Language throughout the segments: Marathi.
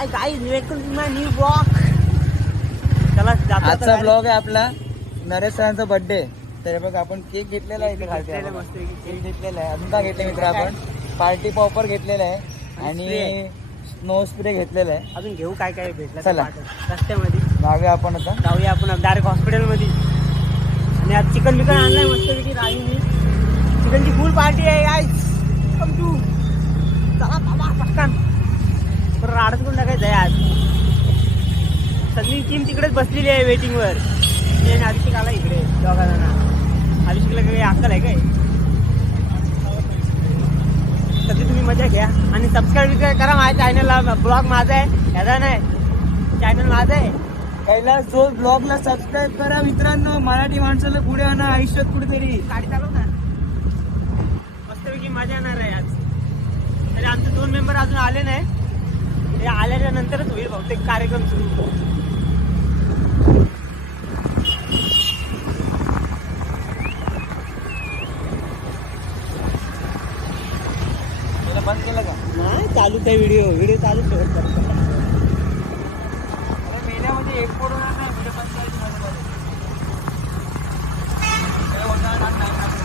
Hi guys welcome my new blog चला जातो आता आजचा. ब्लॉग आहे आपला. नरेश सरांचा बर्थडे तर बघ आपण केक घेतलेला आहे इथे खालती घेतलेला आपण. मस्तपैकी. केक घेतलेला आहे. अजून काय घेतले मित्र आपण? पार्टी पॉपर घेतलेला आहे. आणि स्नो स्प्रे घेतलेला आहे. अजून घेऊ काय काय भेटलं चला. वाटत. रस्त्यामध्ये. जाऊया आपण आता. जाऊया आपण डायरेक्ट हॉस्पिटलमध्ये आणि आज चिकन बिकन आणलाय मस्तपैकी राजूनी चिकनची फुल पार्टी आहे गाईज कम टू चला बाबा पटकन. बरं राडच करून टाकायचं आहे आज. सगळी टीम तिकडेच बसलेली आहे वेटिंगवर आणि अभिषेक आला इकडे दोघा जण अभिषेकला काही अक्कल आहे काय? सध्या तुम्ही मजा घ्या. आणि सबस्क्राईब करा माझ्या चॅनलला ब्लॉग माझा आहे. ह्याचा नाही. चॅनल माझा आहे. पहिला जो ब्लॉगला सबस्क्राईब करा मित्रांनो. मराठी माणसाला पुढे आणा आयुष्यात कुठेतरी. गाडी चालव ना. मस्तपैकी मजा येणार आहे आज. तरी आमचे दोन मेंबर अजून आले नाही. ते आल्याच्या नंतरच होईल बहुतेक कार्यक्रम सुरू. बंद केलं का? नाही चालूच आहे व्हिडिओ. व्हिडिओ चालूच ठेवत महिन्यामध्ये एक फोड होणार नाही म्हणजे पंचेचाळीसमध्ये मध्ये. काय होणार नाही, नाही, नाही.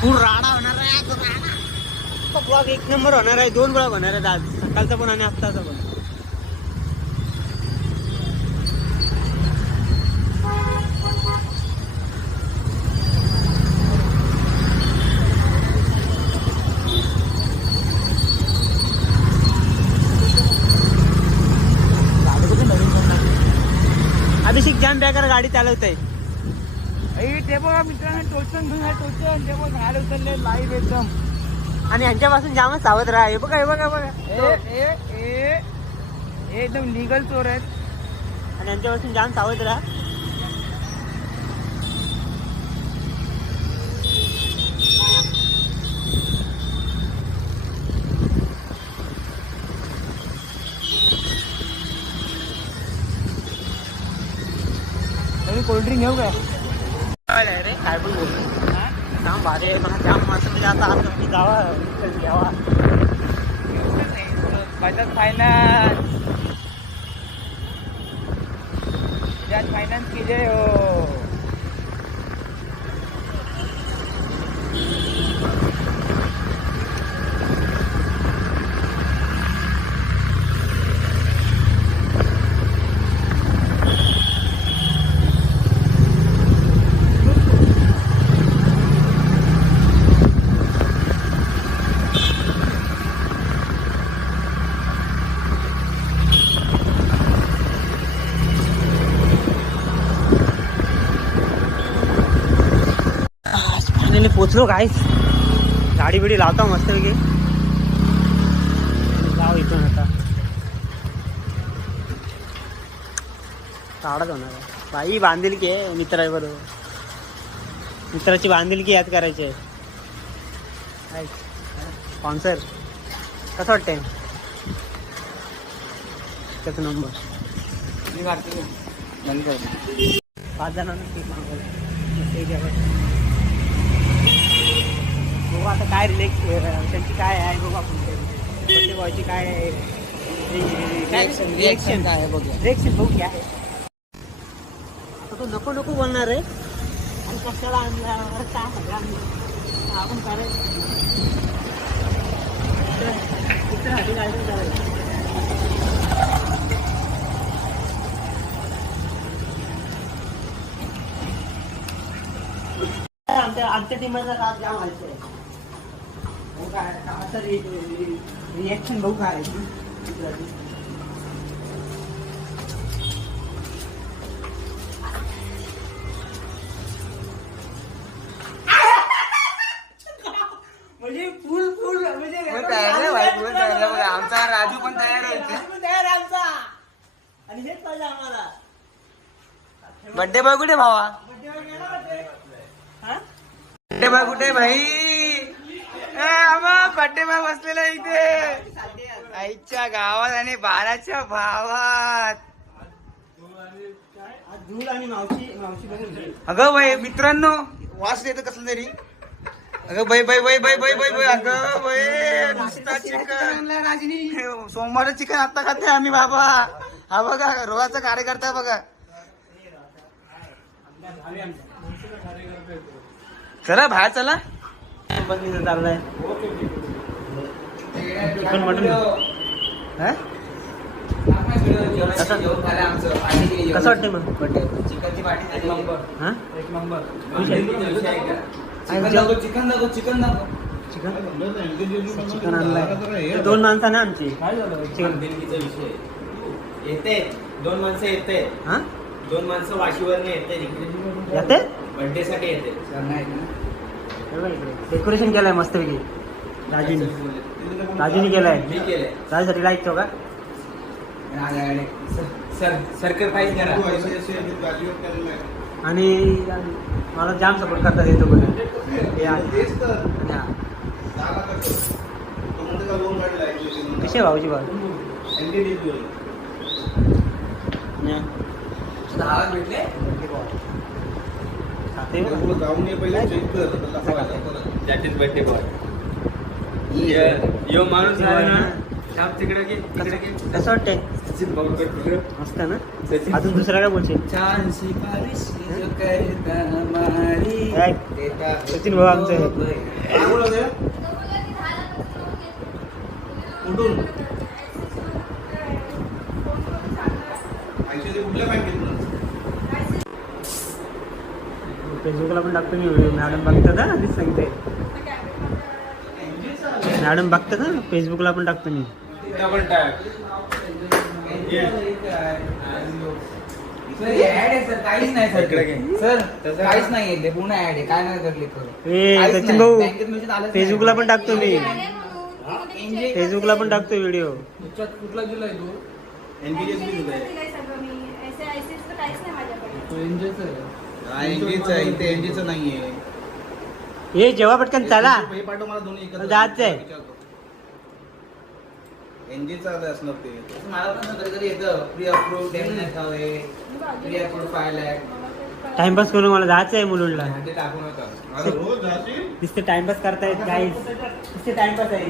फुल राडा होणार आहे आज राडा ब्लॉग एक नंबर होणार आहे दोन ब्लॉग होणार आहेत आज. सकाळचा पण आणि आत्ताचा पण. अभिषेक जाम बेकार गाडी चालवत आहे अई, ते बघा मित्रांनो टोचन टोचन ते बघ झाड उचलले लाईव्ह एकदम. आणि यांच्यापासून जामच सावध राहा. हे बघा हे बघा हे बघा. ए, ए, ए, ए, एकदम लिगल चोर आहेत. आणि यांच्यापासून जाम सावध राहा. कोल्ड्रिंक घेऊ काय काय रे काय पण बोलतो काम भारी आहे मला जाम मस्त म्हणजे आता आज तुम्ही म्हणजे जावा विकत घ्यावा बजाज फायनान्स. बजाज फायनान्स कीजिए हो. पोचलो काहीच गाडी बिडी लावता मस्त पैकी. जाऊ इथून आता. काढत होणार. बाई बांधील की आहे मित्रा बरोबर मित्राची बांधील की याद करायची आहे. स्पॉन्सर कसं वाटतंय? त्याचा नंबर मी मारते का? बंद पाच जणांना बघू आता काय रिलेक्स त्यांची काय आहे बघू आपण. बॉयची काय रिएक्शन रिएक्शन काय बघूया रिएक्शन बघू काय आहे आता तो नको नको बोलणार आहे. आणि कशाला आणला? काय सगळं आणलं? आपण गाडी करायचं आमच्या आमच्या टीमचा रात जाम व्हायचं आहे? रिएक्शन बघू ती. म्हणजे फुल फुल म्हणजे. आमचा राजू पण तयार तयार आमचा. आणि हेच पाहिजे आम्हाला. बड्डे बॉय कुठे भावा? बड्डे बॉय कुठे भाई? आम्हा बॉय बसलेला इथे. आईच्या गावात आणि बाराच्या भावात. अगं बाई मित्रांनो. वास येतं कसलं तरी. अगं बाई बाई बाई बाई बाई बाई बाई अगं बाई नुसता चिकन. सोमवार चिकन आता खाते आम्ही बाबा. हा बघा रोगाचा कार्यकर्ता बघा. चला बाहेर चला. चाललंय. Chicken mutton? कसं? मग? चिकनची पाठी एक नंबर. हा? एक नंबर? चिकन चिकन दाखव चिकन दाखव चिकन चिकन आणलंय. दोन माणसं ना आमची. चिकन. देणगीचा विषय येते. दोन माणसं येते. हा? दोन माणसं वाशीवरने येते. येते? बर्थडे साठी येते. डेकोरेशन केलंय मस्तपैकी. राजूने. राजूने केलंय. त्यासाठी लाईक का? प्राईज करा. आणि मला जाम सपोर्ट करतात येतो हा. कसे भाऊजी भाऊ? भेटले? खाते बघा. दॅट इज बर्थडे बॉय यो माणूस आहे ना थांब तिकडे घे तिकडे घे. कसं वाटतंय? सचिन भाऊ कर मस्त ना? अजून दुसरा काय बोलशील? छान शिफारिश जो करता हमारी सचिन भाऊ आमचे. आहेत. फेसबुकला पण टाकतो मी व्हिडिओ मॅडम बघतात ना आधीच सांगते. मॅडम बघतात ना फेसबुकला पण टाकतो मी डबल टाक सर हे ad आहे सर काहीच नाही सर इकडे घे. सर काहीच नाही आहे तू हे जेव्हा पटकन चला. जायचंय. मला पण कधी कधी येतं प्री अप्रूव्ह डेमिनेट हवे प्री अप्रूव्ह फाईल आहे टाइमपास करून मला जायचं आहे मुलुंडला ते टाकू नका. नुसते टाइमपास करतायत नुसते टाइमपास आहे.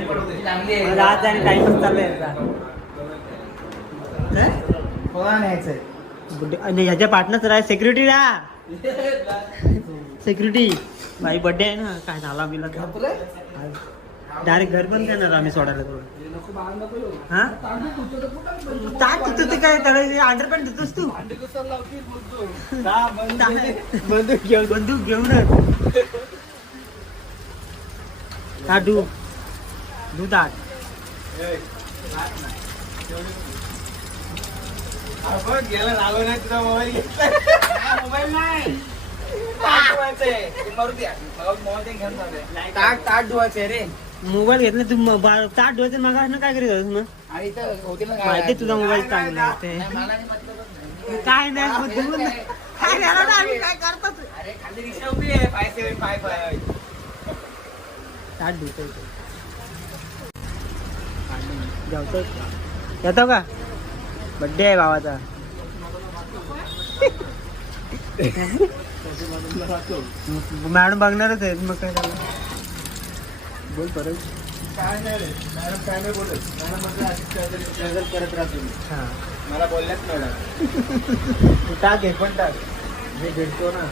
चांगली मला जायचं आणि टाइमपास चाललंय आता. कोणा न्यायचंय बुड्ढे- आणि ह्याच्या पार्टनर आहे सेक्युरिटी ना सेक्युरिटी बाई बर्थडे आहे ना. काय झाला बिला डायरेक्ट घर पण करणार आम्ही सोडायला थोडं हा? धुतो ते काय त्याला अंडर पण धुतोस तू. बंदूक घेऊन. बंदूक घेऊन ताट धु धु ताट गेला लागू नाही तुझा मोबाईल मोबाईल नाही. मोबाईल ते. ताट घेतला तू धुवायचं मग काय करीत ना माहिती तुझा मोबाईल चांगला. काय नाही ना. ताट धुतोय. तो. जेवतोय येतो का? बड्डे आहे भावाचा. मॅडम बघणारच आहेत मग काय झालं बोल परत. काय नाही रे मॅडम काय नाही बोलत. मॅडम म्हटलं अशीच काहीतरी struggle करत राहतो हा. मला बोलल्याच मॅडम. तू टाक हे पण टाक. मी भेटतो ना.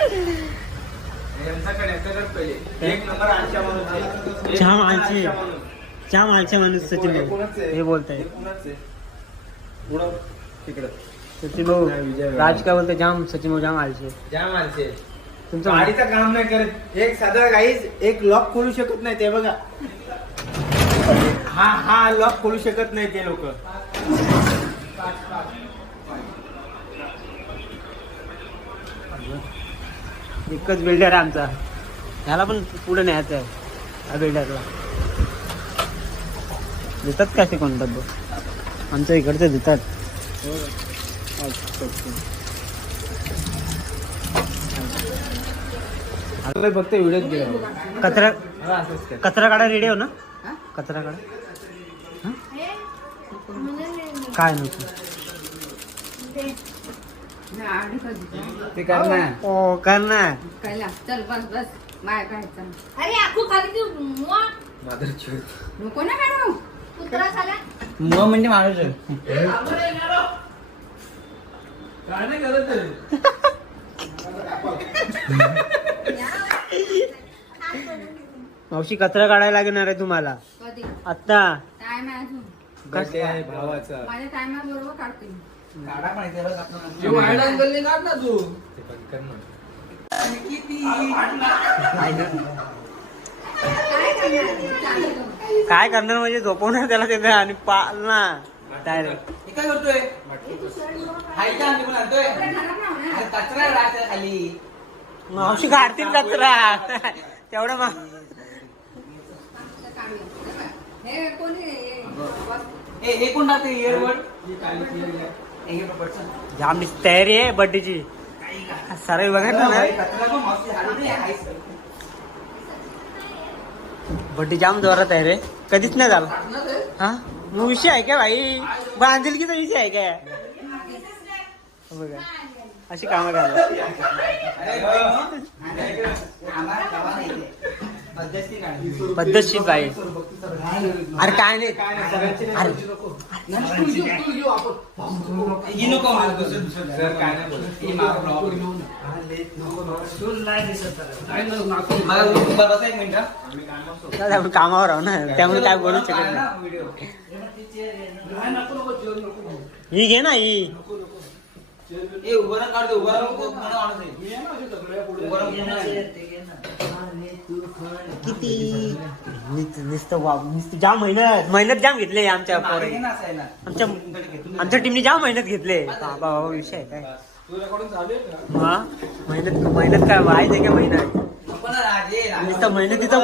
यांच्याकडे यांच्याकडे पहिले? एक नंबर आळशा माणूस आहे. एक नंबर आळशी. माणूस. सचिन हे भाऊ? हे बोलताय. हे कोणाचं आहे? पुढं तिकडं. सचिन भाऊ नाही, विजय भाऊ. जाम सचिन भाऊ जाम आळशे ज्या माणसे तुमचं गाडीचं काम नाही करत. एक साधा गाईज एक लॉक खोलू शकत नाही ते बघा. हा हा लॉक खोलू शकत नाही ते लोक. एकच बिल्डर आहे आमचा. ह्याला पण पुढे न्यायचं आहे. बिल्डरला देतात का ते कोण डब्बा? आमच्या इकडचे देतात. फक्त व्हिडिओ गेला कचरा कचरा काढा रेडिओ ना? कचरा काढा काय नको ते. कर ना. ओ कर ना. चल बस बस. माय खायचा. अरे आखू खाली ती मुआ. नको ना काढू. कुत्रा खाला मुळ म्हणजे माणूस आहे. काय नाही करत ते. मावशी कचरा काढायला लागणार आहे तुम्हाला. आता भावाचा. माझ्या टायमा बरोबर काढते. काढा काढ ना तू. ते बंद कर ना. काय करणार म्हणजे झोपवणार त्याला तिथे आणि पाळना डायरेक्ट हे काय करतोय? कचरा खाली. मावशी काढतील कचरा. तेवढं मा. हे कोणी ती. जाम दिसत तयारी आहे बर्थडेची सराई बघायचं ना बड्डे जाम जोरात आहे रे कधीच नाही झाला हा मग विषय आहे का भाई बांधिलकीचा विषय आहे काय बघा अशी कामं करा पद्धतशीर बाई अरे काय नाही. आपण. कामावर आहो ना. त्यामुळे काय बोलू? शकत नाही. ही घे ना ही. ए उभं राहून काढ दे, उभं राहून उभं राहून काढू दे. उभं राहून घे ना. किती? नुसतं- नुसतं वा- नुसतं जाम मेहनत. मेहनत जाम घेतले आमच्या पोरे. आमच्या आमच्या टीमने जाम मेहनत घेतले. बाबा बाबा विषय आहे काय हा? मेहनत मेहनत काय? वाय आहे का मेहनत. नुसतं मेहनतीचं.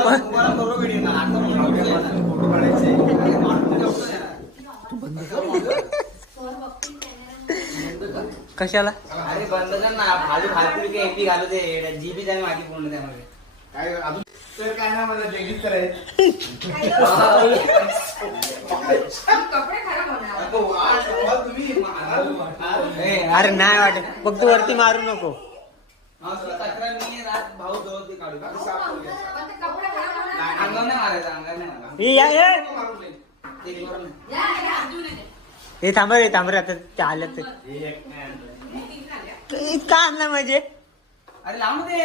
कशाला? अरे बंद कर ना. खाली फालतू की एपी घालू दे. जीबी जाणे माझी पूर्ण त्यामध्ये काय अजून तर काय ना मला करायचं अरे नाही वाटत. फक्त वरती मारू नको. मावशी, कचरा मी रात भाऊ जवळ ते काढू पण ते कपडे खराब होणार अंगावर नाही मारायचं अंगावर नाही मारायचं. हे या हे. ते करू नये. या, या. हे थांब रे थांब रे आता ते आलं तर इतका आणला म्हणजे? अरे लाव ना ते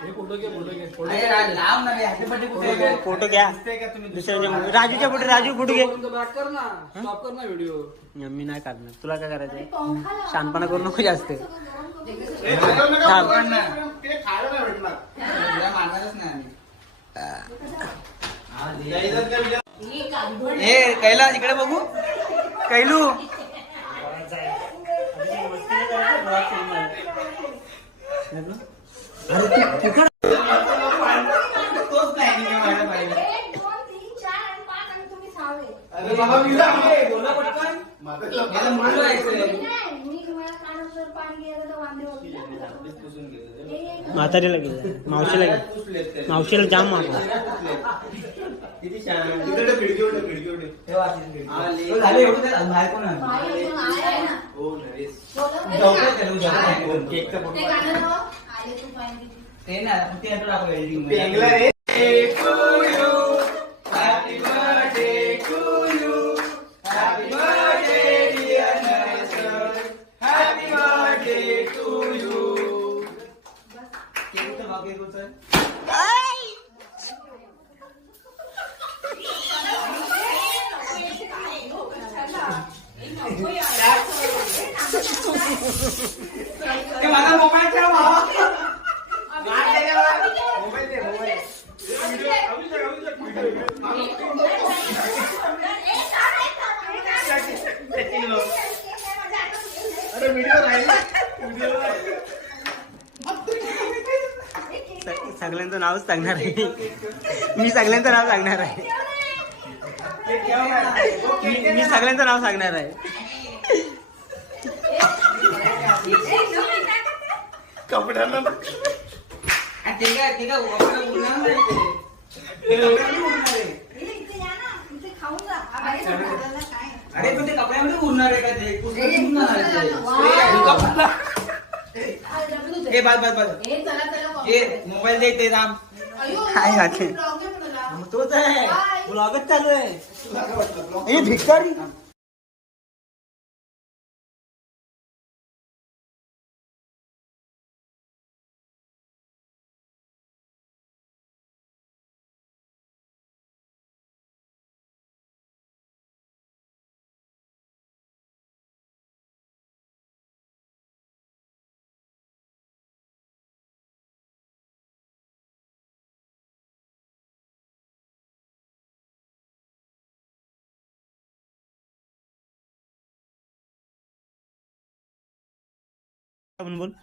हे फोटो घे फोटो घे फोटो अरे रा- लाव ना? फोटो घ्या दुसऱ्याच्या राजूच्या फोटो राजू फोटो घे बॅक कर ना स्टॉप कर ना व्हिडिओ मी नाही करणार तुला काय करायचंय शानपणा करू नको जास्त. ही कैलास इकडे बघू कैलू म्हातारीला गेलं. मावशीला गेलं. मावशीला जाम मारला. किती छान तिकडे खिडकीवर ठेव, खिडकीवर ठेव. हे वाचले. तो झालं एवढं काय? बाहेर कोण आहे? बाई एकदम आहे ना हो नरेश ना. काय? केकचा ते गाणं लावा. आले तू पाहिजे ते ना ते ह्याचं दाखव editing मध्ये. पेंगला रे Happy ते मला मोबाईल ठेव भावा. मोबाईल दे मोबाईल अरे व्हिडिओ राहिला स- सगळ्यांचं नावच सांगणार आहे. मी सगळ्यांचं नाव सांगणार आहे. मी मी सगळ्यांचं नाव सांगणार आहे कपड्यांना आणि ते काय ते काय आपल्याला उडणार नाही ते. ते कपड्यांनी उडणार आहे. इथे या ना इथे खाऊन जा हा बाई सगळं खाल्लं काय अरे पण ते कपड्यामध्ये उरणार आहे का ते पुस्तक ए, घेऊन जाणार आहे ते. वा. ए, कपडा. आज रडू दे. ए बस बस बस ए, चला, चला, ए मोबाईल दे ते राम अयो, काय घातले? ब्लॉग आहे म्हणाला. मग तोच आहे बाय. ब्लॉगच चालू आहे तुला काय वाटलं ब्लॉग? ए भिकारी बोल